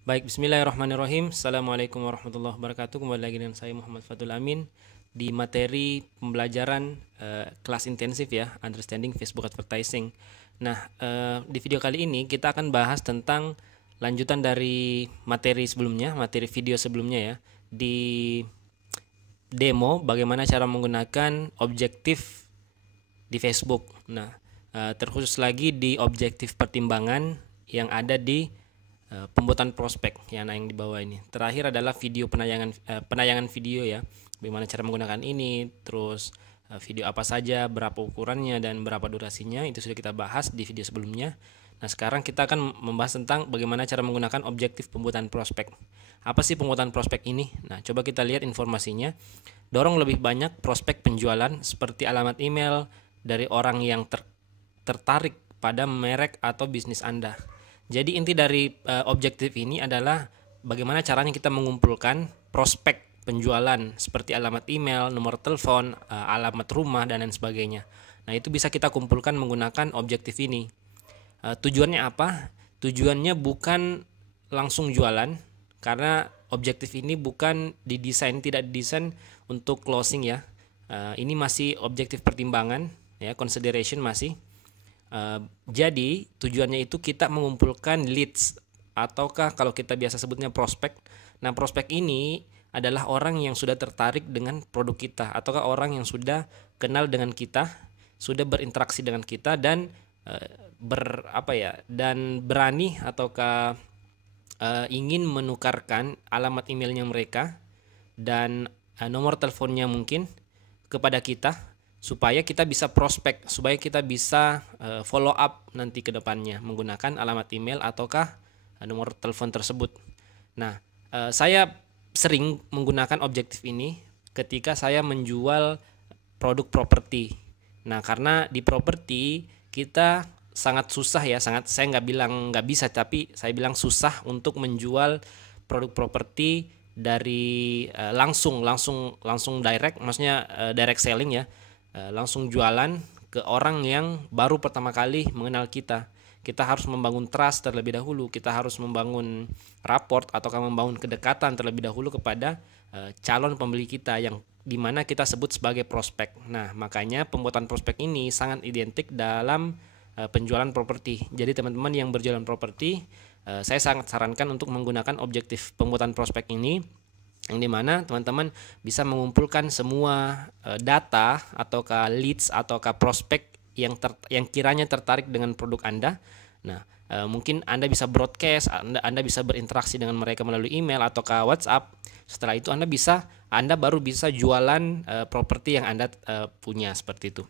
Baik, bismillahirrahmanirrahim. Assalamualaikum warahmatullahi wabarakatuh. Kembali lagi dengan saya Muhammad Fatul Amin di materi pembelajaran kelas intensif ya, Understanding Facebook Advertising. Nah, di video kali ini kita akan bahas tentang lanjutan dari materi sebelumnya, materi video sebelumnya ya, di demo bagaimana cara menggunakan objektif di Facebook. Nah, terkhusus lagi di objektif pertimbangan yang ada di pembuatan prospek yang di bawah ini. Terakhir adalah video penayangan video ya, bagaimana cara menggunakan ini, terus video apa saja, berapa ukurannya dan berapa durasinya, itu sudah kita bahas di video sebelumnya. Nah, sekarang kita akan membahas tentang bagaimana cara menggunakan objektif pembuatan prospek. Apa sih pembuatan prospek ini? Nah, coba kita lihat informasinya. Dorong lebih banyak prospek penjualan seperti alamat email dari orang yang tertarik pada merek atau bisnis Anda. Jadi inti dari objektif ini adalah bagaimana caranya kita mengumpulkan prospek penjualan seperti alamat email, nomor telepon, alamat rumah dan lain sebagainya. Nah, itu bisa kita kumpulkan menggunakan objektif ini. Tujuannya apa? Tujuannya bukan langsung jualan, karena objektif ini bukan didesain, tidak didesain untuk closing ya. Ini masih objektif pertimbangan ya, consideration masih. Jadi tujuannya itu kita mengumpulkan leads, ataukah kalau kita biasa sebutnya prospek. Nah, prospek ini adalah orang yang sudah tertarik dengan produk kita, ataukah orang yang sudah kenal dengan kita, sudah berinteraksi dengan kita dan dan berani ataukah ingin menukarkan alamat emailnya mereka dan nomor teleponnya mungkin kepada kita, supaya kita bisa prospek, supaya kita bisa follow up nanti ke depannya menggunakan alamat email ataukah nomor telepon tersebut. Nah, saya sering menggunakan objektif ini ketika saya menjual produk properti. Nah, karena di properti kita sangat susah ya, saya nggak bilang nggak bisa, tapi saya bilang susah untuk menjual produk properti dari langsung direct, maksudnya direct selling ya, langsung jualan ke orang yang baru pertama kali mengenal kita. Kita harus membangun trust terlebih dahulu, kita harus membangun rapport ataukah membangun kedekatan terlebih dahulu kepada calon pembeli kita yang dimana kita sebut sebagai prospek. Nah, makanya pembuatan prospek ini sangat identik dalam penjualan properti. Jadi teman-teman yang berjualan properti, saya sangat sarankan untuk menggunakan objektif pembuatan prospek ini, yang dimana teman-teman bisa mengumpulkan semua data ataukah leads ataukah prospek yang kiranya tertarik dengan produk Anda. Nah, mungkin Anda bisa broadcast, Anda bisa berinteraksi dengan mereka melalui email ataukah WhatsApp. Setelah itu Anda baru bisa jualan properti yang Anda punya, seperti itu.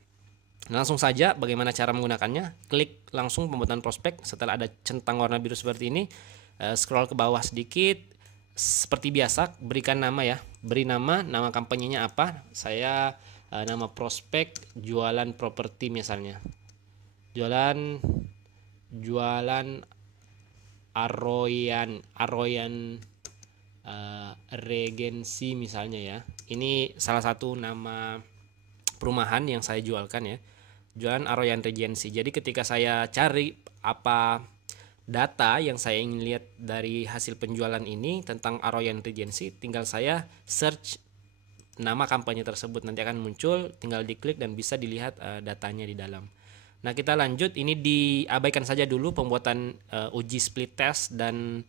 Langsung saja bagaimana cara menggunakannya. Klik langsung pembuatan prospek. Setelah ada centang warna biru seperti ini, scroll ke bawah sedikit. Seperti biasa, berikan nama ya. Beri nama kampanyenya apa. Saya nama prospek jualan properti misalnya. Jualan Aroyan Regency misalnya ya. Ini salah satu nama perumahan yang saya jualkan ya. Jualan Aroyan Regency. Jadi ketika saya cari apa data yang saya ingin lihat dari hasil penjualan ini tentang Aroyan Regency, tinggal saya search nama kampanye tersebut, nanti akan muncul, tinggal diklik dan bisa dilihat datanya di dalam. Nah, kita lanjut. Ini diabaikan saja dulu pembuatan uji split test dan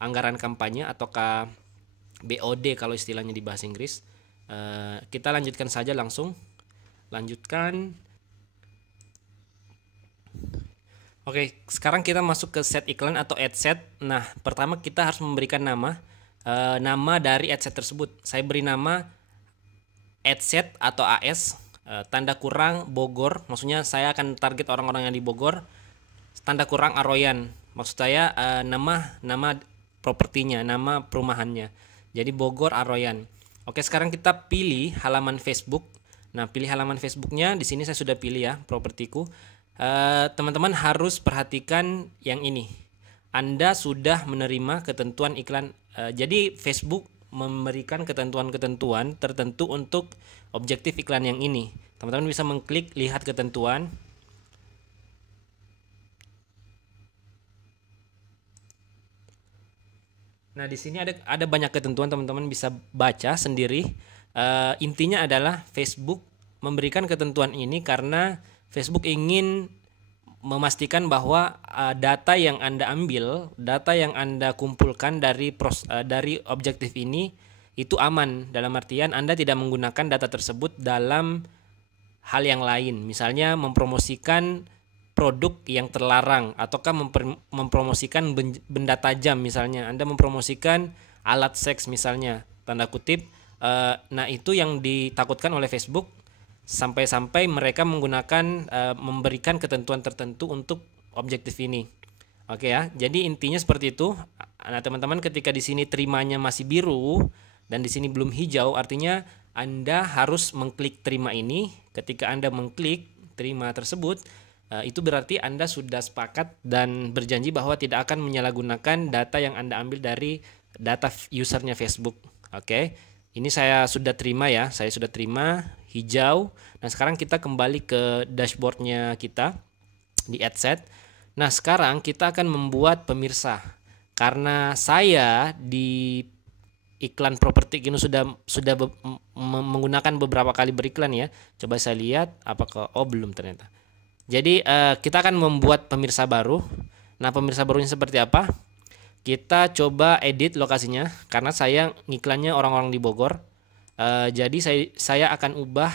anggaran kampanye ataukah BOD kalau istilahnya di bahasa Inggris. Kita lanjutkan saja langsung. Lanjutkan. Oke, sekarang kita masuk ke set iklan atau ad set. Nah, pertama kita harus memberikan nama dari ad set tersebut. Saya beri nama ad set atau AS, tanda kurang Bogor, maksudnya saya akan target orang-orang yang di Bogor, tanda kurang Aroyan, maksud saya nama propertinya, nama perumahannya. Jadi Bogor Aroyan. Oke, sekarang kita pilih halaman Facebook. Nah, pilih halaman Facebooknya. Di sini saya sudah pilih ya, propertiku. Teman-teman harus perhatikan yang ini. Anda sudah menerima ketentuan iklan. Jadi Facebook memberikan ketentuan-ketentuan tertentu untuk objektif iklan yang ini. Teman-teman bisa mengklik lihat ketentuan. Nah, di sini ada banyak ketentuan, teman-teman bisa baca sendiri. Intinya adalah Facebook memberikan ketentuan ini karena Facebook ingin memastikan bahwa data yang Anda ambil, data yang Anda kumpulkan dari objektif ini itu aman. Dalam artian Anda tidak menggunakan data tersebut dalam hal yang lain. Misalnya mempromosikan produk yang terlarang ataukah mempromosikan benda tajam, misalnya Anda mempromosikan alat seks misalnya, tanda kutip. Nah, itu yang ditakutkan oleh Facebook, sampai-sampai mereka menggunakan memberikan ketentuan tertentu untuk objektif ini. Oke ya. Jadi intinya seperti itu. Nah, teman-teman, ketika di sini terimanya masih biru dan di sini belum hijau, artinya Anda harus mengklik terima ini. Ketika Anda mengklik terima tersebut, itu berarti Anda sudah sepakat dan berjanji bahwa tidak akan menyalahgunakan data yang Anda ambil dari data usernya Facebook. Oke. Ini saya sudah terima ya, saya sudah terima hijau. Nah, sekarang kita kembali ke dashboardnya kita di AdSet. Nah, sekarang kita akan membuat pemirsa. Karena saya di iklan properti ini sudah menggunakan beberapa kali beriklan ya. Coba saya lihat apakah belum ternyata. Jadi kita akan membuat pemirsa baru. Nah, pemirsa barunya seperti apa? Kita coba edit lokasinya karena saya ngiklannya orang-orang di Bogor. Jadi saya akan ubah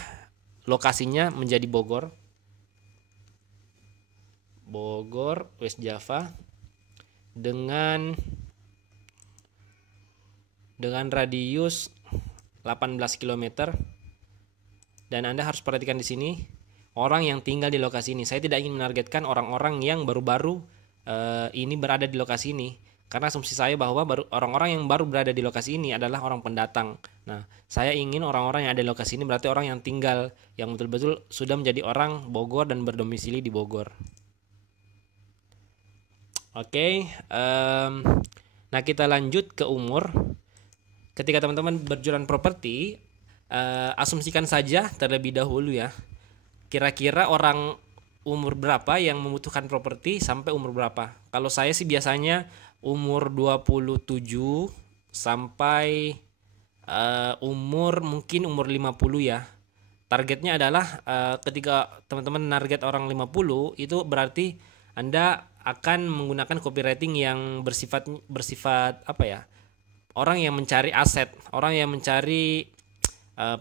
lokasinya menjadi Bogor. Bogor, West Java dengan radius 18 km. Dan Anda harus perhatikan di sini orang yang tinggal di lokasi ini. Saya tidak ingin menargetkan orang-orang yang baru-baru ini berada di lokasi ini. Karena asumsi saya bahwa orang-orang yang baru berada di lokasi ini adalah orang pendatang. Nah, saya ingin orang-orang yang ada di lokasi ini berarti orang yang tinggal, yang betul-betul sudah menjadi orang Bogor dan berdomisili di Bogor. Oke, nah kita lanjut ke umur. Ketika teman-teman berjualan properti, asumsikan saja terlebih dahulu ya. Kira-kira orang umur berapa yang membutuhkan properti sampai umur berapa? Kalau saya sih biasanya umur 27 sampai mungkin umur 50 ya. Targetnya adalah ketika teman-teman target orang 50, itu berarti Anda akan menggunakan copywriting yang bersifat apa ya? Orang yang mencari aset, orang yang mencari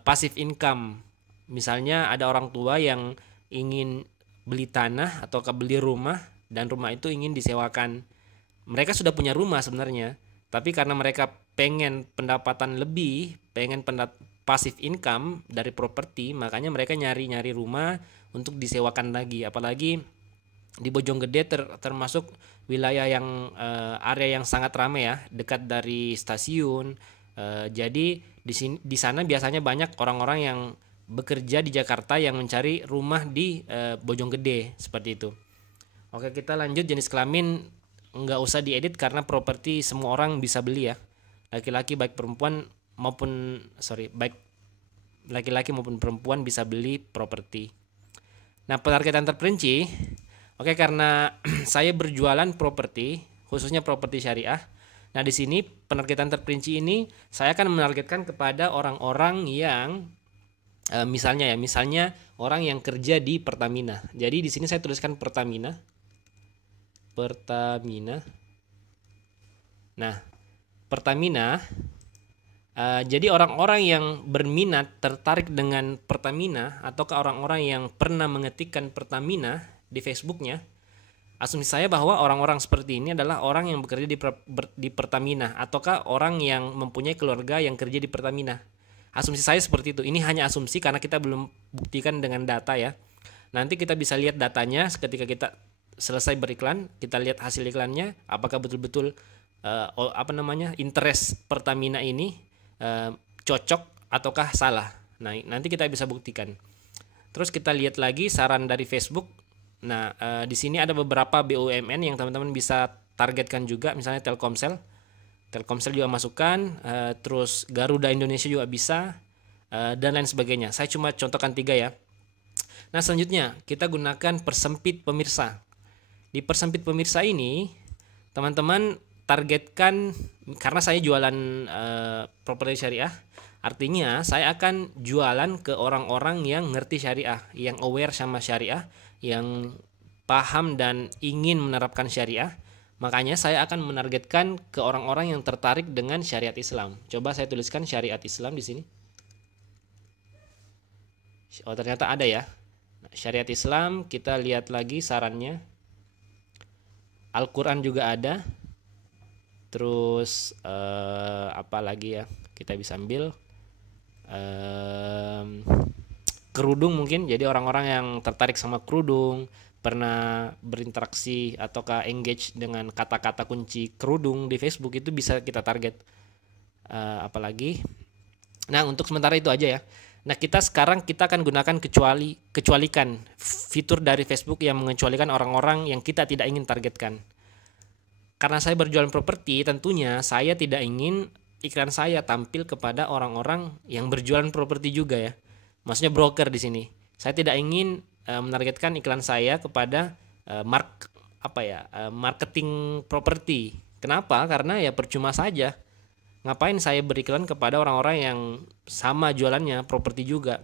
passive income. Misalnya ada orang tua yang ingin beli tanah atau beli rumah dan rumah itu ingin disewakan. Mereka sudah punya rumah sebenarnya, tapi karena mereka pengen pendapatan lebih, pengen passive income dari properti, makanya mereka nyari-nyari rumah untuk disewakan lagi. Apalagi di Bojonggede termasuk wilayah yang area yang sangat ramai ya, dekat dari stasiun. Jadi di sana biasanya banyak orang-orang yang bekerja di Jakarta yang mencari rumah di Bojonggede seperti itu. Oke, kita lanjut. Jenis kelamin nggak usah diedit karena properti semua orang bisa beli ya, laki-laki baik perempuan maupun baik laki-laki maupun perempuan bisa beli properti. Nah, pentargetan terperinci. Oke, karena saya berjualan properti, khususnya properti syariah. Nah, di sini penargetan terperinci ini saya akan menargetkan kepada orang-orang yang misalnya orang yang kerja di Pertamina. Jadi di sini saya tuliskan Pertamina. Nah, Pertamina. Jadi orang-orang yang berminat, tertarik dengan Pertamina, ataukah orang-orang yang pernah mengetikkan Pertamina di Facebooknya, asumsi saya bahwa orang-orang seperti ini adalah orang yang bekerja di Pertamina, ataukah orang yang mempunyai keluarga yang kerja di Pertamina. Asumsi saya seperti itu. Ini hanya asumsi karena kita belum buktikan dengan data ya. Nanti kita bisa lihat datanya ketika kita selesai beriklan, kita lihat hasil iklannya, apakah betul-betul interest Pertamina ini cocok ataukah salah. Nah, nanti kita bisa buktikan. Terus kita lihat lagi saran dari Facebook. Nah, di sini ada beberapa BUMN yang teman-teman bisa targetkan juga, misalnya Telkomsel. Telkomsel juga masukkan, terus Garuda Indonesia juga bisa, dan lain sebagainya. Saya cuma contohkan 3 ya. Nah, selanjutnya kita gunakan persempit pemirsa. Di persempit pemirsa ini, teman-teman targetkan, karena saya jualan properti syariah, artinya saya akan jualan ke orang-orang yang ngerti syariah, yang aware sama syariah, yang paham dan ingin menerapkan syariah. Makanya saya akan menargetkan ke orang-orang yang tertarik dengan syariat Islam. Coba saya tuliskan syariat Islam di sini. Oh, ternyata ada ya. Syariat Islam, kita lihat lagi sarannya. Al-Quran juga ada. Terus apa lagi ya? Kita bisa ambil kerudung mungkin. Jadi orang-orang yang tertarik sama kerudung, pernah berinteraksi ataukah engage dengan kata-kata kunci kerudung di Facebook, itu bisa kita target. Apalagi. Nah, untuk sementara itu aja ya. Nah, kita akan gunakan kecualikan fitur dari Facebook yang mengecualikan orang-orang yang kita tidak ingin targetkan. Karena saya berjualan properti, tentunya saya tidak ingin iklan saya tampil kepada orang-orang yang berjualan properti juga ya. Maksudnya broker di sini. Saya tidak ingin menargetkan iklan saya kepada marketing properti. Kenapa? Karena ya percuma saja. Ngapain saya beriklan kepada orang-orang yang sama jualannya properti juga.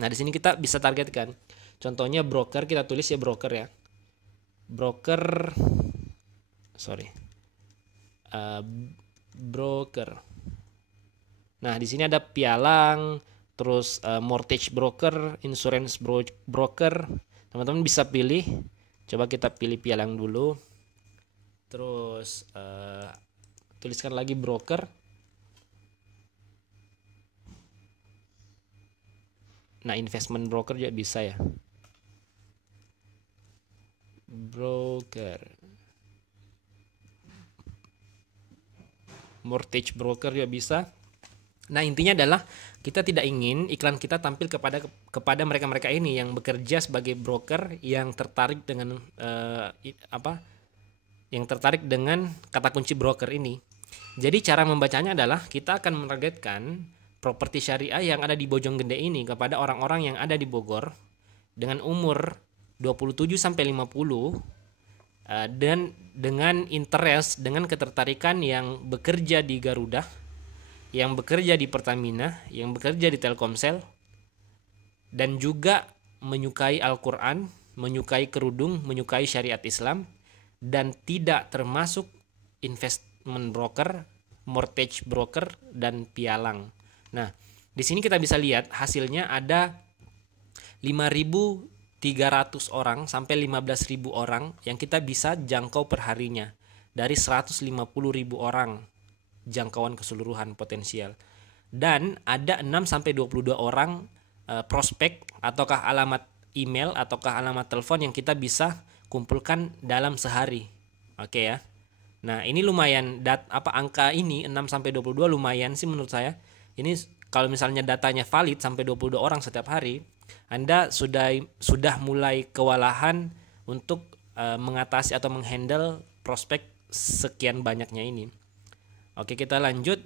Nah, di sini kita bisa targetkan. Contohnya broker, kita tulis ya broker ya. Broker Nah, di sini ada pialang, terus mortgage broker, insurance broker. Teman-teman bisa pilih. Coba kita pilih pialang dulu. Terus tuliskan lagi broker. Nah, investment broker juga bisa ya. Broker. Mortgage broker juga bisa. Nah, intinya adalah kita tidak ingin iklan kita tampil kepada mereka-mereka ini yang bekerja sebagai broker yang tertarik dengan yang tertarik dengan kata kunci broker ini. Jadi cara membacanya adalah kita akan menargetkan properti syariah yang ada di Bojonggede ini kepada orang-orang yang ada di Bogor dengan umur 27 sampai 50 dan dengan interest, dengan ketertarikan yang bekerja di Garuda, yang bekerja di Pertamina, yang bekerja di Telkomsel, dan juga menyukai Al-Quran, menyukai kerudung, menyukai syariat Islam, dan tidak termasuk investment broker, mortgage broker, dan pialang. Nah, di sini kita bisa lihat hasilnya ada 5.300 orang sampai 15.000 orang yang kita bisa jangkau per harinya, dari 150.000 orang jangkauan keseluruhan potensial. Dan ada 6 sampai 22 orang prospek ataukah alamat email ataukah alamat telepon yang kita bisa kumpulkan dalam sehari. Oke ya. Nah, ini lumayan angka ini 6 sampai 22 lumayan sih menurut saya. Ini kalau misalnya datanya valid sampai 22 orang setiap hari, Anda sudah mulai kewalahan untuk mengatasi atau menghandle prospek sekian banyaknya ini. Oke, kita lanjut.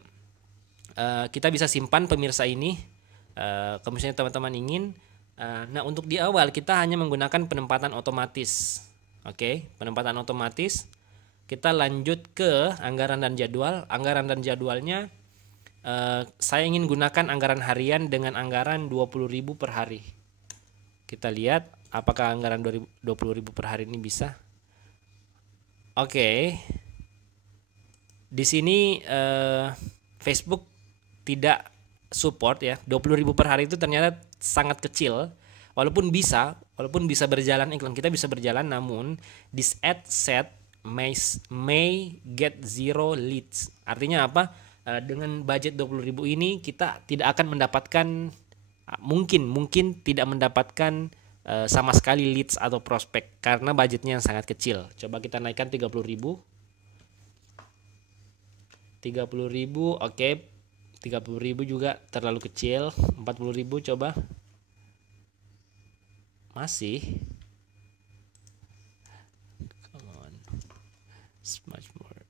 Kita bisa simpan pemirsa ini kalau misalnya teman-teman ingin. Nah, untuk di awal kita hanya menggunakan penempatan otomatis. Oke, penempatan otomatis. Kita lanjut ke anggaran dan jadwal. Anggaran dan jadwalnya saya ingin gunakan anggaran harian dengan anggaran 20.000 per hari. Kita lihat apakah anggaran 20.000 per hari ini bisa. Oke. Di sini Facebook tidak support ya. 20.000 per hari itu ternyata sangat kecil. Walaupun bisa berjalan, iklan kita bisa berjalan, namun this ad set may get zero leads. Artinya apa? Dengan budget 20.000 ini kita tidak akan mendapatkan mungkin tidak mendapatkan sama sekali leads atau prospek karena budgetnya yang sangat kecil. Coba kita naikkan 30.000. 30.000, oke. 30.000 juga terlalu kecil. 40.000 coba. Masih. Come on. Much more.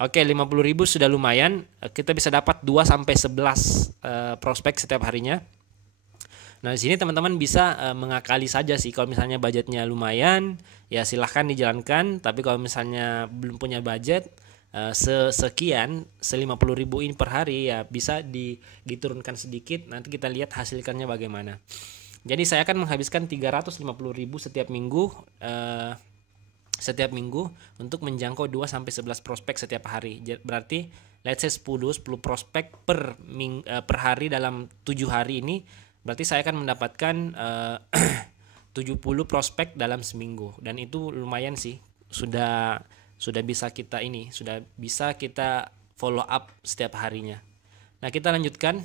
Oke, 50.000 sudah lumayan. Kita bisa dapat 2 sampai 11 prospek setiap harinya. Nah, di sini teman-teman bisa mengakali saja sih. Kalau misalnya budgetnya lumayan, ya silahkan dijalankan. Tapi kalau misalnya belum punya budget sekian, 50.000 ini per hari, ya bisa diturunkan sedikit. Nanti kita lihat hasilkannya bagaimana. Jadi saya akan menghabiskan 350.000 setiap minggu untuk menjangkau 2 sampai 11 prospek setiap hari. Berarti let's say 10 prospek per hari dalam 7 hari ini, berarti saya akan mendapatkan 70 prospek dalam seminggu, dan itu lumayan sih. Sudah bisa kita follow up setiap harinya. Nah, kita lanjutkan.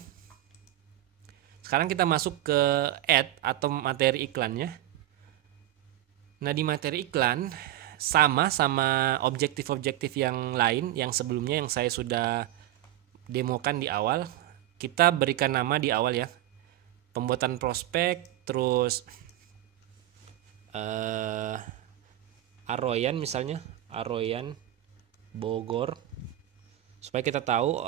Sekarang kita masuk ke ad atau materi iklannya. Nah, di materi iklan sama objektif-objektif yang lain yang sebelumnya yang saya sudah demokan di awal. Kita berikan nama di awal ya. Pembuatan prospek, terus Aroyan misalnya, Aroyan Bogor, supaya kita tahu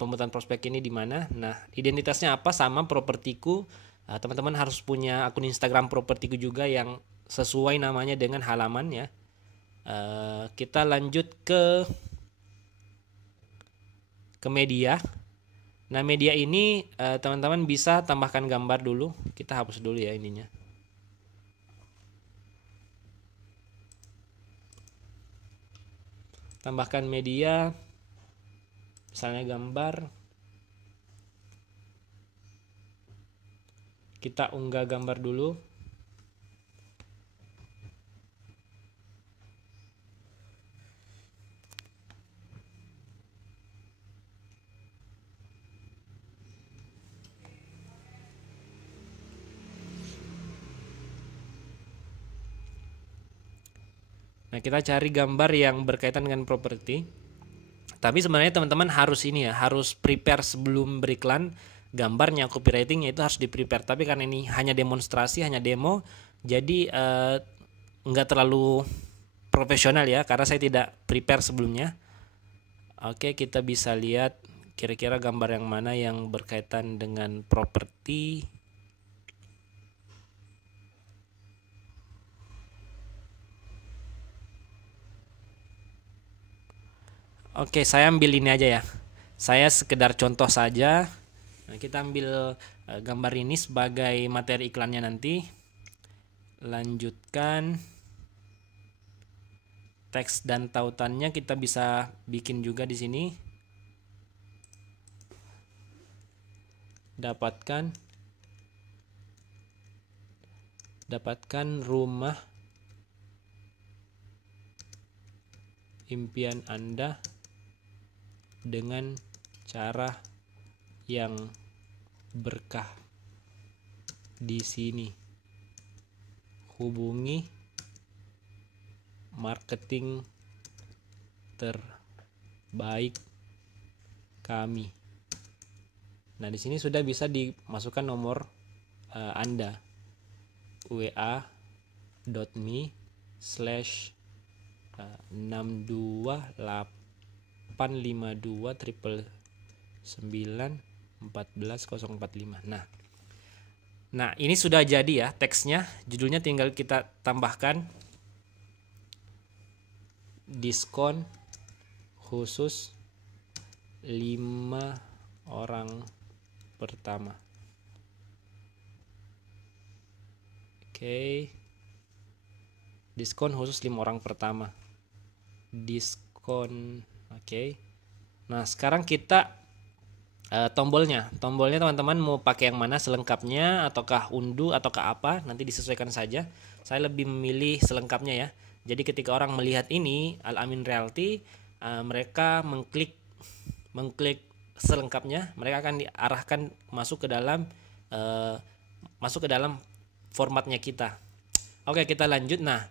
pembuatan prospek ini di mana. Nah, identitasnya apa, sama propertiku. Teman-teman harus punya akun Instagram propertiku juga yang sesuai namanya dengan halaman ya. Kita lanjut ke media. Nah, media ini teman-teman bisa tambahkan gambar dulu. Kita hapus dulu ya ininya. Tambahkan media, misalnya gambar. Kita unggah gambar dulu. Nah, kita cari gambar yang berkaitan dengan properti. Tapi sebenarnya teman-teman harus harus prepare sebelum beriklan. Gambarnya, copywritingnya itu harus di-prepare. Tapi karena ini hanya demonstrasi, hanya demo, jadi nggak terlalu profesional ya, karena saya tidak prepare sebelumnya. Oke, kita bisa lihat kira-kira gambar yang mana yang berkaitan dengan properti. Oke, saya ambil ini aja ya. Saya sekedar contoh saja. Nah, kita ambil gambar ini sebagai materi iklannya nanti. Lanjutkan. Teks dan tautannya kita bisa bikin juga di sini. Dapatkan rumah impian Anda dengan cara yang berkah di sini. Hubungi marketing terbaik kami. Nah, di sini sudah bisa dimasukkan nomor Anda, wa.me/6285299144045. Nah, ini sudah jadi ya teksnya. Judulnya tinggal kita tambahkan diskon khusus 5 orang pertama. Oke. Diskon khusus 5 orang pertama. Diskon. Oke. Nah, sekarang kita tombolnya teman-teman mau pakai yang mana, selengkapnya ataukah unduh ataukah apa, nanti disesuaikan saja. Saya lebih memilih selengkapnya ya. Jadi ketika orang melihat ini Al-Amin Realty, mereka mengklik selengkapnya, mereka akan diarahkan masuk ke dalam formatnya kita. Oke, kita lanjut. Nah,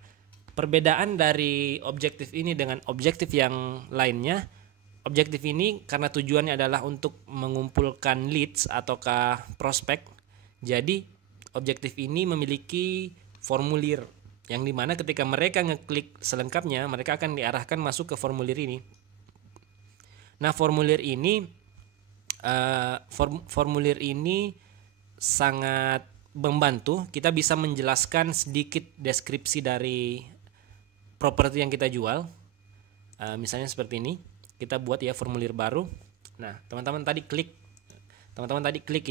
perbedaan dari objektif ini dengan objektif yang lainnya, objektif ini karena tujuannya adalah untuk mengumpulkan leads ataukah prospek. Jadi objektif ini memiliki formulir yang dimana ketika mereka ngeklik selengkapnya, mereka akan diarahkan masuk ke formulir ini. Nah, formulir ini sangat membantu. Kita bisa menjelaskan sedikit deskripsi dari properti yang kita jual. Misalnya seperti ini, kita buat ya formulir baru. Nah, teman-teman tadi klik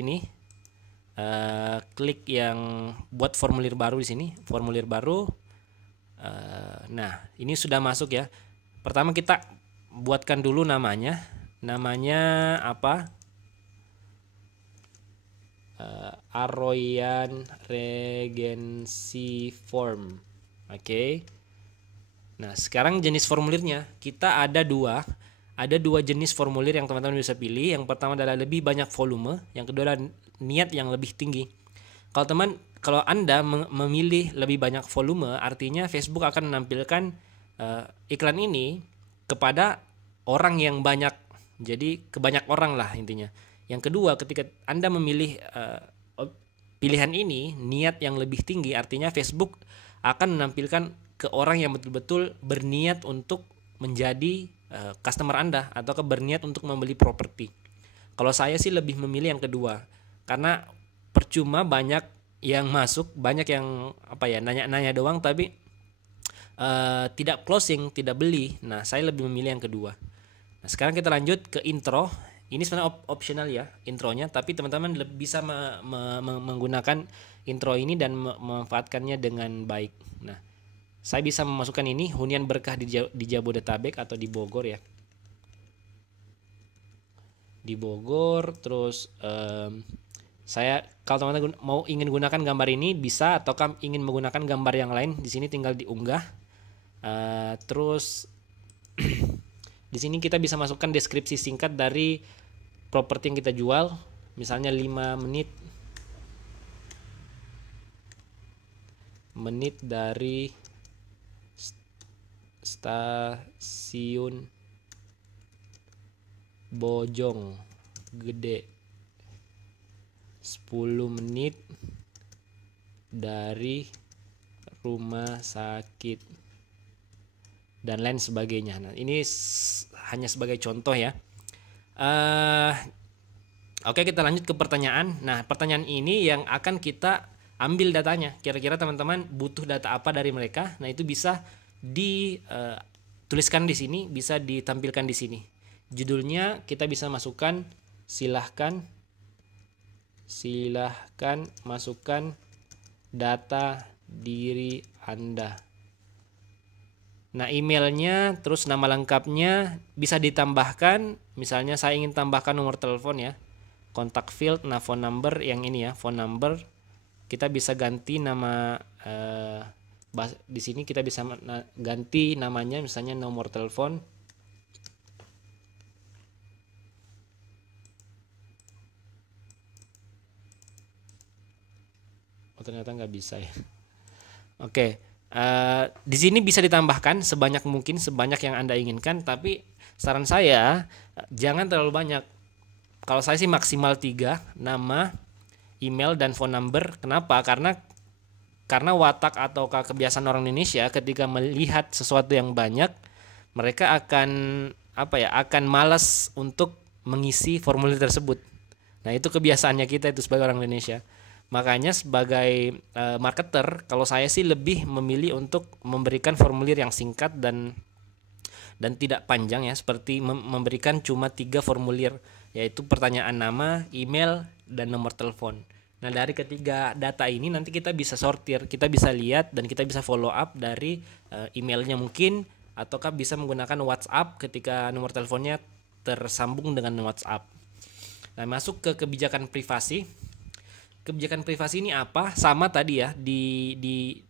ini, klik yang buat formulir baru di sini, formulir baru. Nah, ini sudah masuk ya. Pertama kita buatkan dulu namanya apa? Aroyan Regency Form. Oke. Nah, sekarang jenis formulirnya kita ada dua jenis formulir yang teman-teman bisa pilih. Yang pertama adalah lebih banyak volume, yang kedua adalah niat yang lebih tinggi. Kalau Anda memilih lebih banyak volume, artinya Facebook akan menampilkan iklan ini kepada orang yang banyak. Jadi kebanyak orang lah intinya. Yang kedua, ketika Anda memilih pilihan ini, niat yang lebih tinggi, artinya Facebook akan menampilkan ke orang yang betul-betul berniat untuk menjadi customer Anda atau berniat untuk membeli properti. Kalau saya sih lebih memilih yang kedua, karena percuma banyak yang masuk, banyak yang nanya-nanya doang tapi tidak closing, tidak beli. Nah, saya lebih memilih yang kedua. Nah, sekarang kita lanjut ke intro. Ini sebenarnya optional ya intronya, tapi teman-teman bisa menggunakan intro ini dan memanfaatkannya dengan baik. Nah, saya bisa memasukkan ini hunian berkah di Jabodetabek atau di Bogor ya. Di Bogor, terus saya kalau teman-teman ingin gunakan gambar ini bisa, atau ingin menggunakan gambar yang lain di sini tinggal diunggah. Terus di sini kita bisa masukkan deskripsi singkat dari properti yang kita jual, misalnya 5 menit dari stasiun Bojong Gede, 10 menit dari rumah sakit, dan lain sebagainya. Nah, ini hanya sebagai contoh ya. Oke, kita lanjut ke pertanyaan. Nah, pertanyaan ini yang akan kita ambil datanya. Kira-kira teman-teman butuh data apa dari mereka? Nah, itu bisa dituliskan di sini, bisa ditampilkan di sini. Judulnya kita bisa masukkan, silahkan masukkan data diri Anda. Nah, emailnya, terus nama lengkapnya bisa ditambahkan. Misalnya saya ingin tambahkan nomor telepon ya, kontak field. Nah, phone number yang ini ya, phone number. Kita bisa ganti nama di sini kita bisa ganti namanya, misalnya nomor telepon. Oh, ternyata nggak bisa ya. Oke. Di sini bisa ditambahkan sebanyak mungkin, sebanyak yang Anda inginkan, tapi saran saya jangan terlalu banyak. Kalau saya sih maksimal 3, nama, email, dan phone number. Kenapa? Karena watak atau kebiasaan orang Indonesia ketika melihat sesuatu yang banyak, mereka akan malas untuk mengisi formulir tersebut. Nah, itu kebiasaannya kita itu sebagai orang Indonesia. Makanya sebagai marketer, kalau saya sih lebih memilih untuk memberikan formulir yang singkat dan tidak panjang ya, seperti memberikan cuma 3 formulir, yaitu pertanyaan nama, email, dan nomor telepon. Nah, dari ketiga data ini nanti kita bisa sortir, kita bisa lihat dan kita bisa follow up dari emailnya mungkin, ataukah bisa menggunakan WhatsApp ketika nomor teleponnya tersambung dengan WhatsApp. Nah, masuk ke kebijakan privasi. Kebijakan privasi ini apa? Sama tadi ya, di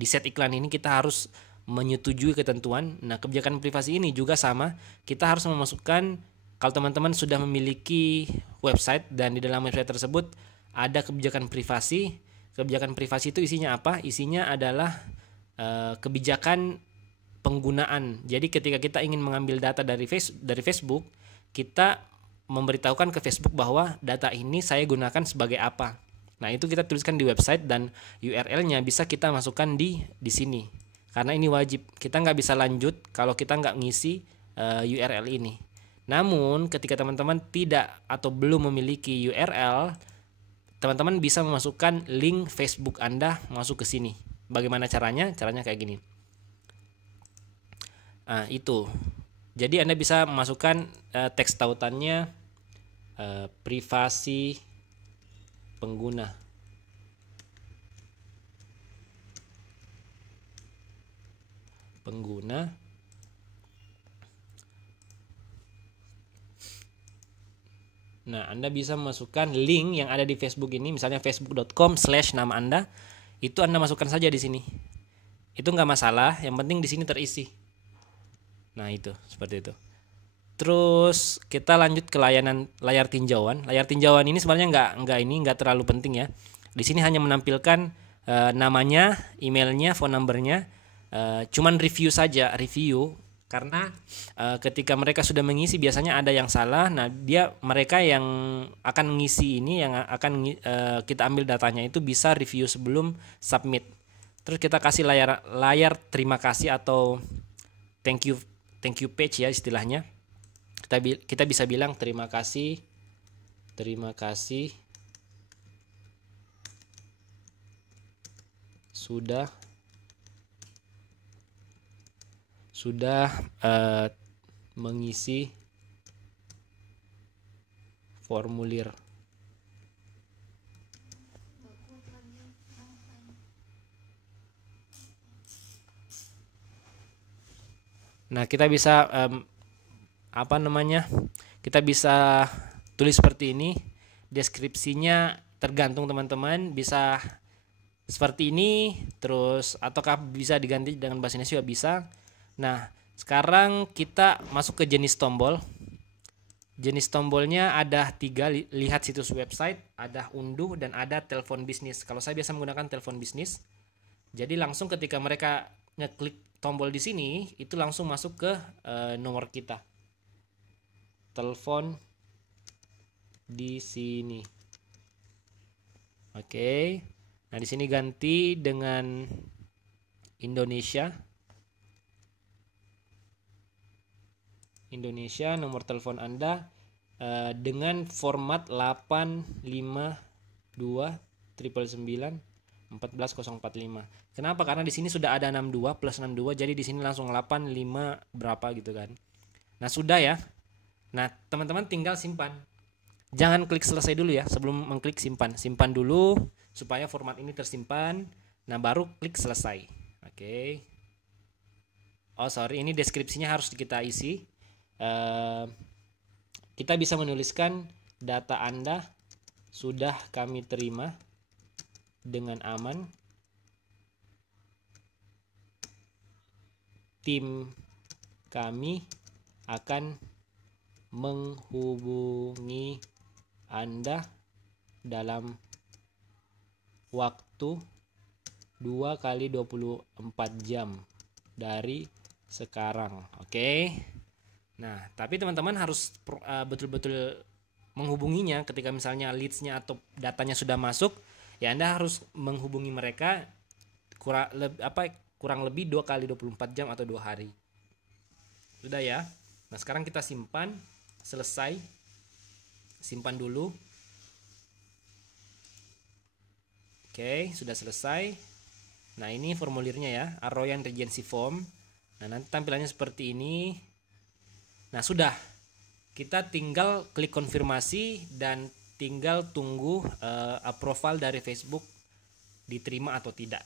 set iklan ini kita harus menyetujui ketentuan. Nah, kebijakan privasi ini juga sama, kita harus memasukkan, kalau teman-teman sudah memiliki website dan di dalam website tersebut ada kebijakan privasi. Kebijakan privasi itu isinya apa? Isinya adalah kebijakan penggunaan. Jadi ketika kita ingin mengambil data dari Facebook, kita memberitahukan ke Facebook bahwa data ini saya gunakan sebagai apa. Nah, itu kita tuliskan di website dan URL-nya bisa kita masukkan di sini. Karena ini wajib. Kita nggak bisa lanjut kalau kita nggak ngisi URL ini. Namun ketika teman-teman tidak atau belum memiliki URL, teman-teman bisa memasukkan link Facebook Anda masuk ke sini. Bagaimana caranya? Caranya kayak gini. Nah, itu. Jadi Anda bisa memasukkan teks tautannya privasi pengguna. Nah, Anda bisa memasukkan link yang ada di Facebook ini, misalnya facebook.com/nama Anda, itu Anda masukkan saja di sini. Itu nggak masalah, yang penting di sini terisi. Nah, itu seperti itu. Terus kita lanjut ke layanan layar tinjauan. Layar tinjauan ini sebenarnya nggak terlalu penting ya. Di sini hanya menampilkan namanya, emailnya, phone numbernya. Cuman review saja, review. Karena ketika mereka sudah mengisi biasanya ada yang salah. Nah, mereka yang akan mengisi ini, yang akan kita ambil datanya itu bisa review sebelum submit. Terus kita kasih layar terima kasih atau thank you page ya istilahnya. Kita bisa bilang terima kasih sudah mengisi formulir. Nah, kita bisa kita bisa tulis seperti ini. Deskripsinya tergantung teman-teman, bisa seperti ini terus, ataukah bisa diganti dengan bahasa Indonesia juga bisa. Nah, sekarang kita masuk ke jenis tombol. Jenis tombolnya ada 3, lihat situs website, ada unduh, dan ada telepon bisnis. Kalau saya biasa menggunakan telepon bisnis. Jadi langsung ketika mereka ngeklik tombol di sini, itu langsung masuk ke nomor kita. Telepon di sini. Oke. Nah, di sini ganti dengan Indonesia, nomor telepon Anda dengan format 85299914045. Kenapa? Karena di sini sudah ada 62 plus 62, jadi di sini langsung 85 berapa gitu kan. Nah, sudah ya. Nah, teman-teman tinggal simpan. Jangan klik selesai dulu ya, sebelum mengklik simpan. Simpan dulu supaya format ini tersimpan. Nah, baru klik selesai. Oke. Oh, sorry, ini deskripsinya harus kita isi. Kita bisa menuliskan data Anda sudah kami terima dengan aman. Tim kami akan menghubungi Anda dalam waktu 2x24 jam dari sekarang. Oke. Nah, tapi teman-teman harus betul-betul menghubunginya ketika misalnya leads-nya atau datanya sudah masuk, ya Anda harus menghubungi mereka kurang lebih 2x24 jam atau 2 hari. Sudah ya. Nah, sekarang kita simpan. Selesai. Simpan dulu. Oke, sudah selesai. Nah, ini formulirnya ya, Arroyan Regency Form. Nah, nanti tampilannya seperti ini. Nah, sudah. Kita tinggal klik konfirmasi dan tinggal tunggu approval dari Facebook diterima atau tidak.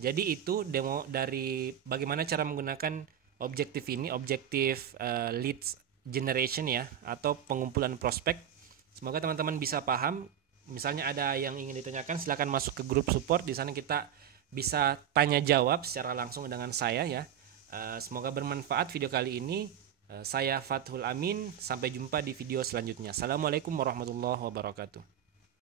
Jadi itu demo dari bagaimana cara menggunakan objektif ini, objektif leads generation ya, atau pengumpulan prospek. Semoga teman-teman bisa paham. Misalnya ada yang ingin ditanyakan, silakan masuk ke grup support. Di sana kita bisa tanya jawab secara langsung dengan saya ya. Semoga bermanfaat video kali ini. Saya Fathul Amin. Sampai jumpa di video selanjutnya. Assalamualaikum warahmatullahi wabarakatuh.